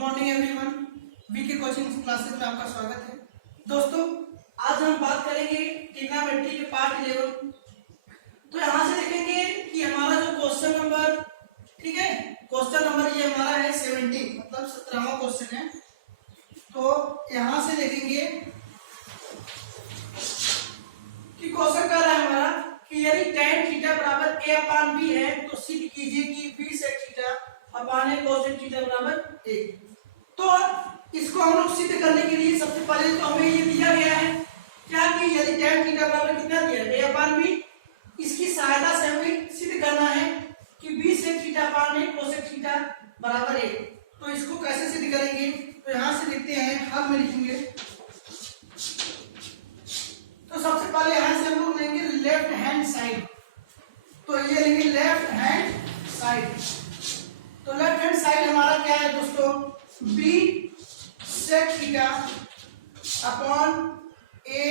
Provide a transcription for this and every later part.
Morning everyone, VK coaching classes में आपका स्वागत है। दोस्तों, आज हम बात करेंगे ट्रिग्नोमेट्री के पार्ट 11। तो यहाँ से देखेंगे कि हमारा जो क्वेश्चन नंबर, ठीक है, क्वेश्चन नंबर ये हमारा है 17, मतलब 17वां क्वेश्चन है। तो यहाँ से देखेंगे कि क्वेश्चन कह रहा है हमारा कि यदि tan थीटा बराबर a अपान b है तो सिद्ध कीजिए कि b sec theta upon a cosec theta बराबर 1। तो इसको हम लोग सिद्ध करने के लिए सबसे पहले तो हमें ये दिया गया है क्या कि यदि tan थीटा बराबर कितना दिया है a अपान b, इसकी सहायता से हमें सिद्ध करना है कि b sec theta upon a cosec theta बराबर 1। तो इसको कैसे सिद्ध करेंगे, तो यहाँ से लिखते हैं, हल में लिखेंगे। तो सबसे पहले यहाँ से हम लोग लेंगे लेफ्ट हैंड साइड। तो ये लेंगे लेफ्ट हैंड साइड। तो लेफ्ट हैंड साइड हमारा क्या है दोस्तों, b sec theta upon a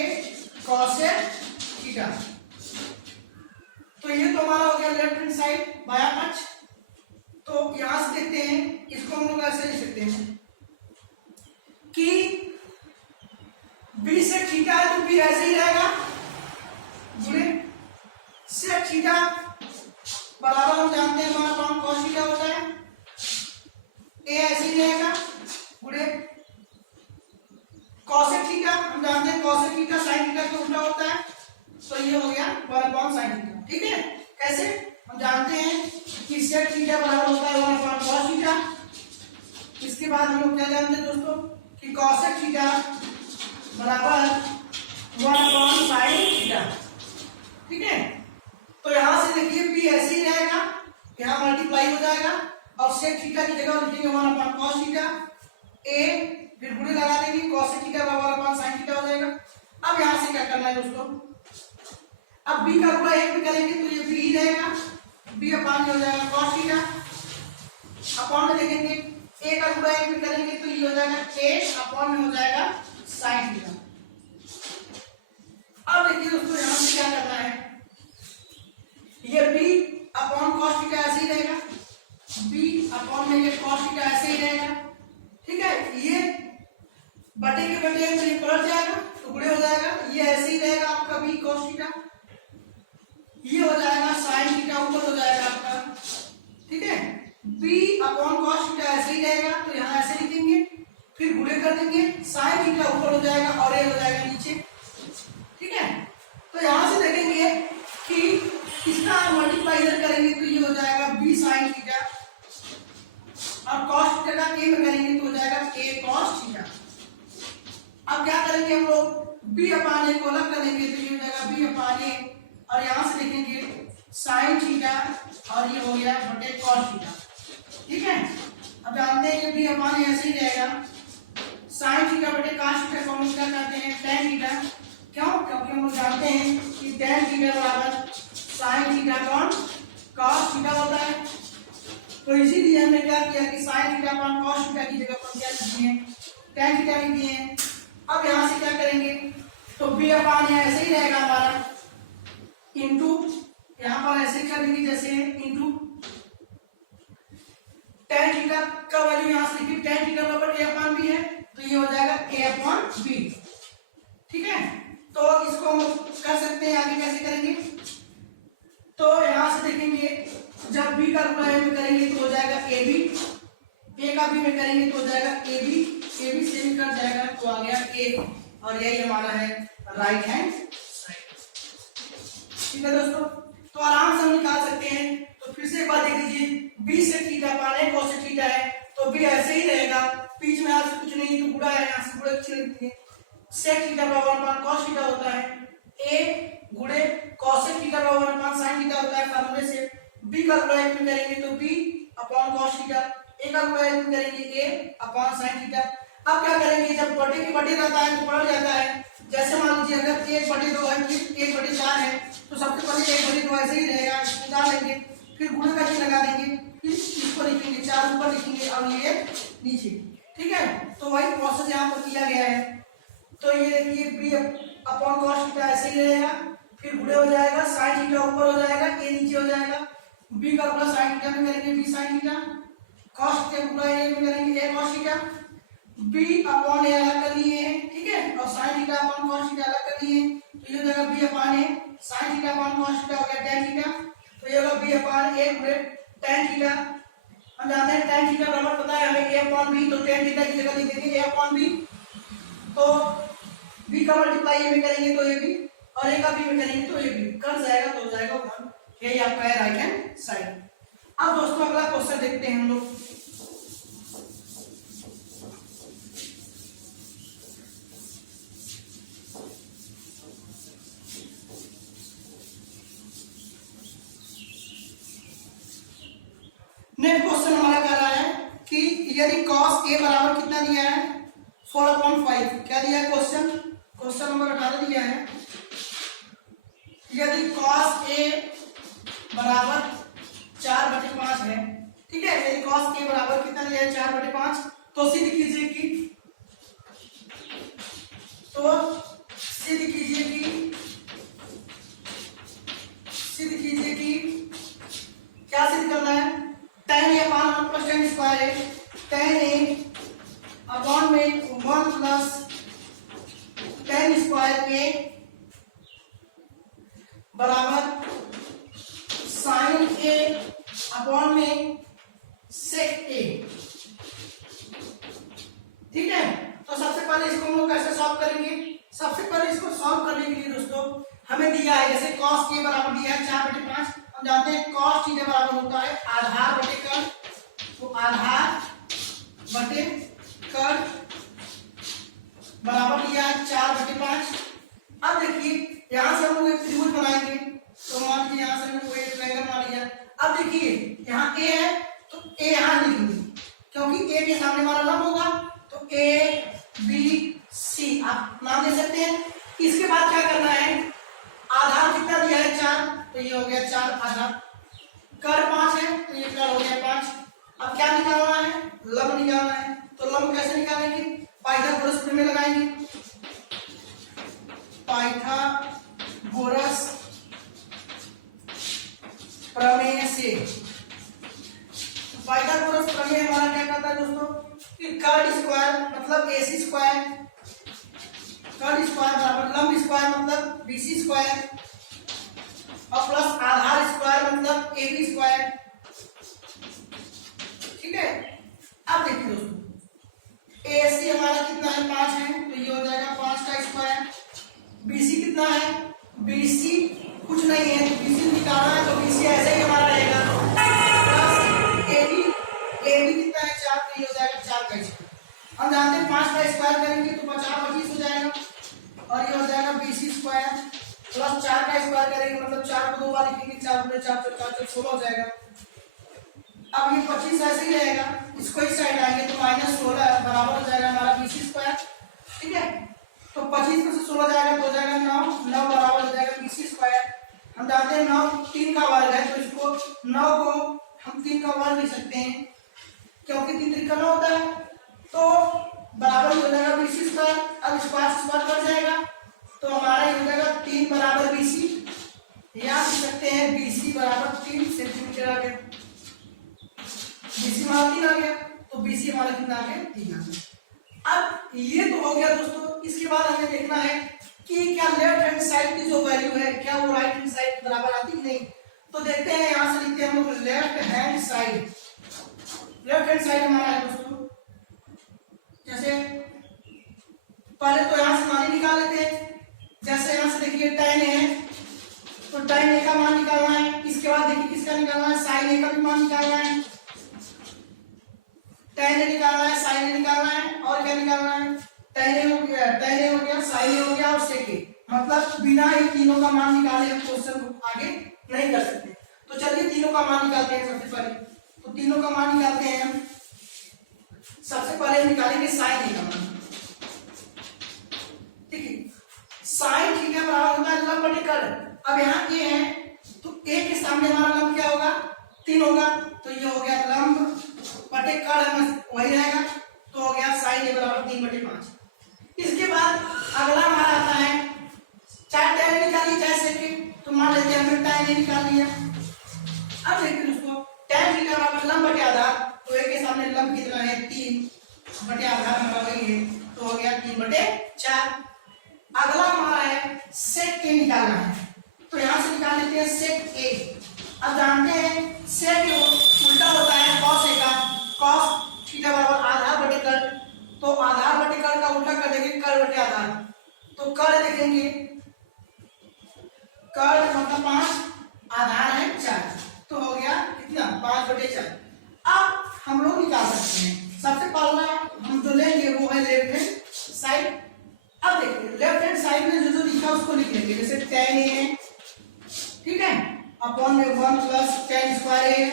cosec theta. तो ये तो हमारा हो गया लेफ्ट हैंड साइड, बायां पक्ष। तो यहां से देखते हैं, इसको हम लोग ऐसे लिख सकते हैं कि b sec थीटा है तो b ऐसे ही रहेगा, बुरे sec थीटा बराबर हम जानते हैं हमारा अपॉन cos थीटा होता है, a ऐसे ही रहेगा, बुरे cosec थीटा हम जानते हैं cosec थीटा sin थीटा के उल्टा होता है। तो ये हो गया 1 अपॉन sin थीटा। ठीक है, कैसे हम जानते हैं कि sec थीटा बराबर होता है 1 अपॉन cos थीटा। इसके बाद हम लोग क्या जानते हैं दोस्तों कि cosec थीटा बराबर 1 अपॉन sin थीटा। ठीक है, तो यहां से देखिए b ऐसे ही रहेगा, यहाँ मल्टीप्लाई हो जाएगा और sec थीटा की जगह लिखेंगे 1 अपॉन cos थीटा, a फिर गुणे लगा देंगे, cosec थीटा बराबर 1 अपॉन sin थीटा हो जाएगा। अब यहां से क्या करना है दोस्तों, अब b का गुणा 1 में करेंगे तो ये b ही रहेगा, b अपॉन हो जाएगा cos थीटा, अपॉन में देखेंगे a का गुणा 1 में करेंगे तो ये हो जाएगा a अपॉन में हो जाएगा sin थीटा। अब देखिए दोस्तों, यहां से क्या करना है, ये b अपॉन cos थीटा ऐसे ही रहेगा, b अपॉन में ये cos थीटा ऐसे ही रहेगा। ठीक है, ये बटे के बटे तो ये पलट जाएगा तो गुणे हो जाएगा, ये ऐसे ही रहेगा आपका b cos थीटा, ये हो जाएगा sin थीटा ऊपर हो जाएगा आपका। ठीक है, b अपॉन cos थीटा ऐसे ही रहेगा तो यहाँ ऐसे लिखेंगे, फिर गुणे कर देंगे, sin थीटा ऊपर हो जाएगा और ये हो जाएगा नीचे। ठीक है, तो यहाँ से देखेंगे कि इसका मल्टीप्लाई इधर करेंगे तो ये हो जाएगा b sin थीटा और cos थीटा का k में करेंगे तो हो जाएगा k cos थीटा। अब क्या करेंगे हम लोग, b अपान a को अलग करेंगे तो ये हो जाएगा b अपान a और यहाँ से लिखेंगे sin थीटा और ये हो गया बटे cos थीटा। ठीक है, अब जानते हैं कि b अपान a ऐसे ही रहेगा, sin थीटा बटे cos थीटा को हम क्या कहते हैं tan थीटा। क्यों, क्योंकि हम लोग जानते हैं कि tan थीटा बराबर sin theta upon cos theta होता है। तो इसीलिए हमने क्या किया कि sin theta upon cos theta की जगह पर क्या लिख दिए, tan थीटा लिख दिए। अब यहाँ से क्या करेंगे, तो b अपान a ऐसे ही रहेगा हमारा, इनटू यहाँ पर ऐसे कर देंगे जैसे इनटू tan थीटा का वैल्यू यहाँ से लिखिए, tan थीटा बराबर a अपान b है तो ये हो जाएगा a अपान b। ठीक है, तो इसको हम कर सकते हैं, आगे कैसे करेंगे, तो यहाँ से देखेंगे जब b का गुणा a में करेंगे तो हो जाएगा ab, a का b में करेंगे तो हो जाएगा ab, ab से भी कट जाएगा तो आ गया a और यही हमारा है राइट हैंड साइड। ठीक है दोस्तों, तो आराम से हम निकाल सकते हैं। तो फिर से एक बार देख लीजिए, b sec theta upon a cosec theta है तो b ऐसे ही रहेगा, बीच में आपसे कुछ नहीं तो गुणा है, यहाँ से गुणा लिख देंगे, sec थीटा बराबर अपॉन cos थीटा होता है, a गुणे cosec थीटा बराबर अपॉन sin थीटा होता है फार्मूले से। b का गुणा 1 में करेंगे तो b upon cos theta, a का गुणा 1 में करेंगे a अपॉन sin थीटा। अब क्या करेंगे, जब बटे की बटे रहता है तो पलट जाता है, जैसे मान लीजिए अगर 1/2 है, 1/4 है तो सबसे पहले 1/2 ऐसे ही रहेगा, इसको डाल लेंगे, फिर गुणे का चिन्ह लगा देंगे, फिर इसको लिखेंगे 4 ऊपर लिखेंगे और ये नीचे। ठीक है, तो वही प्रोसेस यहाँ पर किया गया है। तो ये देखिए b अपॉन cos थीटा ऐसे ही रहेगा, फिर गुणे हो जाएगा, sin थीटा ऊपर हो जाएगा, a नीचे हो जाएगा, b का गुणा sin थीटा में करेंगे b sin theta, cos theta पूरा एरिया में करेंगे a cos theta, b upon a अलग कर लिए हैं, ठीक है, और sine theta upon cos theta अलग कर लिए, तो ये हो जाएगा b upon a sine theta upon cos theta हो गया tan थीटा, तो ये होगा बी अपॉन ए गुणे tan थीटा। हम जानते हैं tan थीटा बराबर पता है हमें a अपॉन b, तो tan थीटा की जगह लिख देंगे a अपॉन b, तो b का मल्टीप्लाई a में करेंगे तो a b और a का b में करेंगे तो a b, कर जाएगा तो हो जाएगा 1, यही आपका है राइट हैंड साइड। अब दोस्तों अगला क्वेश्चन देखते हैं हम लोग। नेक्स्ट क्वेश्चन हमारा कह रहा है कि यदि cos a बराबर कितना दिया है 4/5, क्या दिया है क्वेश्चन नंबर 18 दिया है, यदि cos a बराबर 4/5 है, ठीक है, यदि cos a बराबर कितना दिया है 4/5, तो सिद्ध कीजिए कि क्या सिद्ध करना है, tan a upon 1 plus tan square है, tan a अपॉन में 1 प्लस tan स्क्वायर a बराबर sin a अपॉन में sec a, ठीक है। तो सबसे पहले इसको हम लोग कैसे सॉल्व करेंगे, सबसे पहले इसको सॉल्व करने के लिए दोस्तों हमें दिया है, जैसे cos a बराबर दिया है 4/5, हम जानते हैं cos थीटा बराबर होता है आधार बटे कर्ण, तो आधार बटे कर्ण बराबर दिया है 4/5। अब देखिए यहाँ से हम लोग एक त्रिभुज बनाएंगे, तो मान लीजिए यहाँ से हमने कोई ट्रायंगल मान लिया। अब देखिए यहाँ a है तो a यहाँ लिखेंगे, क्योंकि a के सामने वाला लंब होगा, तो a b c आप नाम दे सकते हैं। इसके बाद क्या करना है, आधार कितना दिया है 4, तो ये हो गया 4 आधार, कर 5 है तो ये कर हो गया 5। अब क्या निकालना है, लंब निकालना है, तो लंब कैसे निकालेंगे, पाइथागोरस प्रमेय लगाएंगे, पाइथागोरस प्रमेय से। पाइथागोरस प्रमेय हमारा क्या कहता है दोस्तों कि कर्ड स्क्वायर मतलब AC स्क्वायर, कर्ड स्क्वायर बराबर लंब स्क्वायर मतलब BC स्क्वायर और प्लस आधार स्क्वायर मतलब AB स्क्वायर, ठीक है। अब देखिए दोस्तों AC हमारा कितना है 5 है, तो ये हो जाएगा 5 का स्क्वायर, BC कितना है, BC कुछ नहीं है, BC निकालना है तो BC ऐसे ही हमारा रहेगा, प्लस AB कितना है 4, तो ये हो जाएगा 4 का स्क्वायर। हम जानते हैं 5 का स्क्वायर करेंगे तो 50 हो जाएगा, और ये हो जाएगा BC स्क्वायर प्लस 4 का स्क्वायर करेंगे मतलब 4 को 2 बार लिखेंगे, 4 × 4 = 4 16 हो जाएगा। अब ये 25 ऐसे ही रहेगा, इसको इस साइड आएंगे तो -16 बराबर हो जाएगा हमारा BC स्क्वायर, ठीक है। तो 25 में से 16 जाएगा तो हो जाएगा 9 बराबर हो जाएगा BC स्क्वायर। हम जानते हैं 9 3 का वर्ग है, तो इसको 9 को हम 3 का वर्ग लिख सकते हैं, क्योंकि 3 3 का 9 होता है, तो बराबर हो जाएगा BC स्क्वायर। अब स्क्वायर से स्क्वायर कट जाएगा तो हमारा ये हो जाएगा 3 बराबर BC, या लिख सकते हैं BC बराबर 3 सेंटीमीटर आ गया, BC हमारा 3 आ गया, तो BC हमारा कितना आ गया 3 आ गया। अब ये तो हो गया दोस्तों, इसके बाद हमें देखना है कि क्या लेफ्ट हैंड साइड की जो वैल्यू है क्या वो राइट हैंड साइड के बराबर आती है नहीं, तो देखते हैं। यहाँ से लिखते हैं हम लोग left hand side, left hand side हमारा है दोस्तों, जैसे पहले तो यहाँ से मान निकाल लेते हैं, जैसे यहाँ से देखिए tan है तो tan a का मान निकालना है, इसके बाद देखिए किसका निकालना है, sin a का भी मान निकालना है, tan a निकालना है, sin a निकालना है, और क्या निकालना है, tan a हो गया, sin a हो गया और sec a, मतलब बिना इन तीनों का मान निकाले हम क्वेश्चन को आगे नहीं कर सकते। तो चलिए तीनों का मान निकालते हैं सबसे पहले, तो तीनों का मान निकालते हैं हम। सबसे पहले निकालेंगे sin a का मान, ठीक है, sin थीटा बराबर होता है लंब बटे कर्ण। अब यहाँ a है तो a के सामने हमारा लंब क्या होगा 3 होगा, तो ये हो गया लंब बटे कर्ण वही रहेगा, तो हो गया sin a बराबर 3/5। इसके बाद अगला हमारा आता है, चाहे tan निकालिए चाहे sec, तो मान लेते हैं हमने tan निकाल लिया। अब देखिए दोस्तों tan थीटा बराबर लंब बटे आधार, तो a के सामने लंब कितना है 3 बटे आधार हमारा वही है, तो हो गया 3/4। अगला हमारा है सेक ए निकालना है, तो यहाँ से निकाल लेते हैं सेक ए। अब जानते हैं सेक उल्टा होता है कॉस ए का, कॉस थीटा बराबर आधार बटे कर्ण, तो आधार बटे कर्ण का उल्टा कर देंगे कर्ण बटे आधार, तो कर्ण देखेंगे कर्ण मतलब 5, आधार है 4, तो हो गया कितना 5/4। अब हम लोग निकाल सकते हैं, सबसे पहला हम जो लेंगे वो है लेफ्ट हैंड साइड। अब देखिए लेफ्ट हैंड साइड में जो जो लिखा उसको लिख लेंगे, जैसे tan a है, ठीक है, अपॉन में 1 प्लस tan स्क्वायर a है।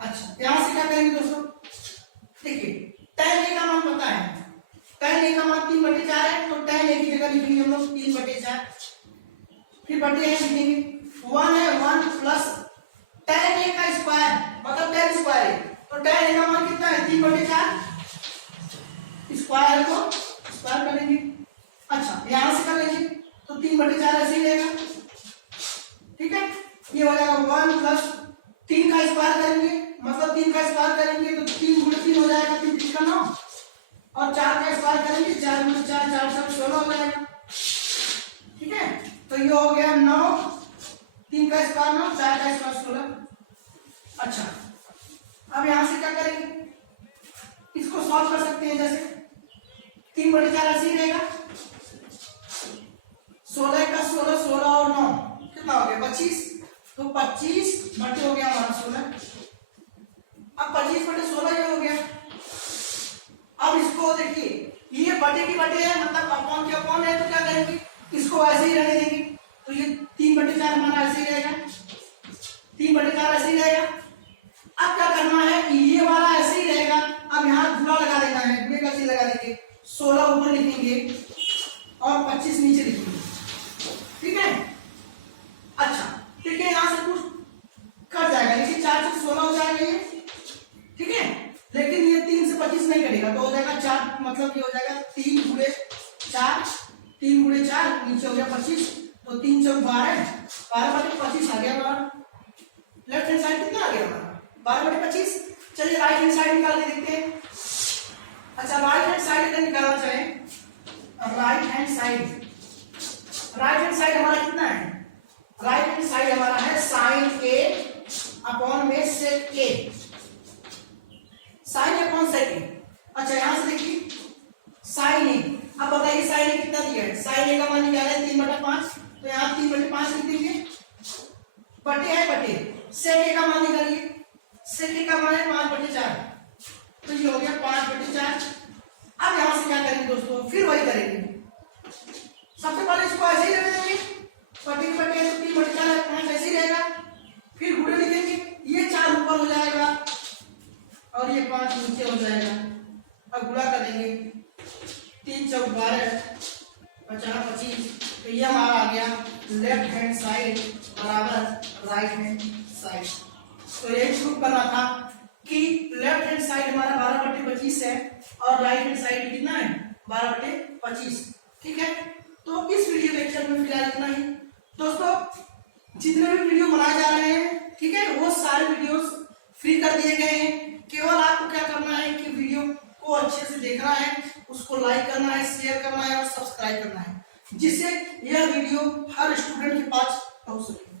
अच्छा यहां से क्या करेंगे दोस्तों, देखिए tan a का मान पता है, tan a का मान 3/4 है, तो tan a की जगह लिखेंगे हम लोग 3/4, फिर बटे है लिखेंगे 1 है 1 प्लस tan a का स्क्वायर मतलब tan स्क्वायर है, तो tan a का मान कितना है 3/4, स्क्वायर को स्क्वायर करेंगे। अच्छा यहां से कर लेंगे तो 3/4 ऐसे ही रहेगा, ठीक है, ये हो जाएगा 1 प्लस 3 का स्क्वायर करेंगे, मतलब 3 का स्क्वायर करेंगे तो 3 × 3 हो जाएगा 3 3 का 9, और 4 का स्क्वायर करेंगे 4 × 4 4 सब 16 हो जाएगा, ठीक है, तो ये हो गया 9, 3 का स्क्वायर 9, 4 का स्क्वायर 16। अच्छा अब यहां से क्या करेंगे, इसको सॉल्व कर सकते हैं, जैसे 3/4 ऐसे ही रहेगा, 16 का 16 16 और 9 कितना हो गया 25, तो 25 बटे हो गया हमारा 16। अब 25/16 ये हो गया। अब इसको देखिए ये बटे की बटे है, मतलब अपॉन के अपॉन है, तो क्या करेंगे इसको ऐसे ही रहने देंगे, तो ये 3/4 हमारा ऐसे ही रहेगा, 3/4 ऐसे ही रहेगा। अब क्या करना है, ये वाला ऐसे ही रहेगा, अब यहाँ गुणा लगा देना है, गुणे का चिन्ह लगा देंगे, 16 ऊपर लिखेंगे और 25 नीचे लिखेंगे, ठीक है। अच्छा देखिए यहाँ से कुछ कट जाएगा, देखिए 4 से 16 हो जाएगा ये, ठीक है, लेकिन ये 3 से 25 नहीं करेगा, तो हो जाएगा 4, मतलब ये हो जाएगा 3 × 4, 3 × 4 नीचे हो गया 25, तो 3 × 12 12/25 आ गया हमारा। लेफ्ट हैंड साइड कितना आ गया हमारा 12/25। चलिए राइट हैंड साइड निकाल के देखते हैं। अच्छा राइट हैंड साइड अगर निकालना चाहे, राइट हैंड साइड हमारा कितना है, राइट हैंड साइड हमारा है साइन a अपॉन में sec a, sine a upon sec a। अच्छा यहां से देखिए साइन a, अब बताइए साइन a कितना दिया है, साइन a का मान निकाला है 3/5, तो यहाँ 3/5 लिख देंगे, बटे है बटे सेक a का मान निकालिए, सेक a का मान है 5/4, तो ये हो गया 5/4। अब यहां से क्या करेंगे दोस्तों, फिर वही करेंगे, सबसे पहले इसको ऐसे ही रख देंगे, बटे की बटे तो 3/4 5 ऐसे ही रहेगा, फिर गुणे लिखेंगे, ये 4 ऊपर हो जाएगा और ये 5 नीचे हो जाएगा, अब गुणा कर देंगे 3 × 4 12 50 25, तो ये हमारा आ गया लेफ्ट हैंड साइड बराबर राइट हैंड साइड। तो यही प्रूफ करना था कि लेफ्ट हैंड साइड हमारा 12/25 है और राइट हैंड साइड कितना है 12/25, ठीक है। तो इस वीडियो लेक्चर में फिलहाल इतना ही दोस्तों, जितने भी वीडियो बनाए जा रहे हैं, ठीक है, वो सारे वीडियोस फ्री कर दिए गए हैं, केवल आपको क्या करना है कि वीडियो को अच्छे से देखना है, उसको लाइक करना है, शेयर करना है और सब्सक्राइब करना है, जिससे यह वीडियो हर स्टूडेंट के पास पहुंच सके।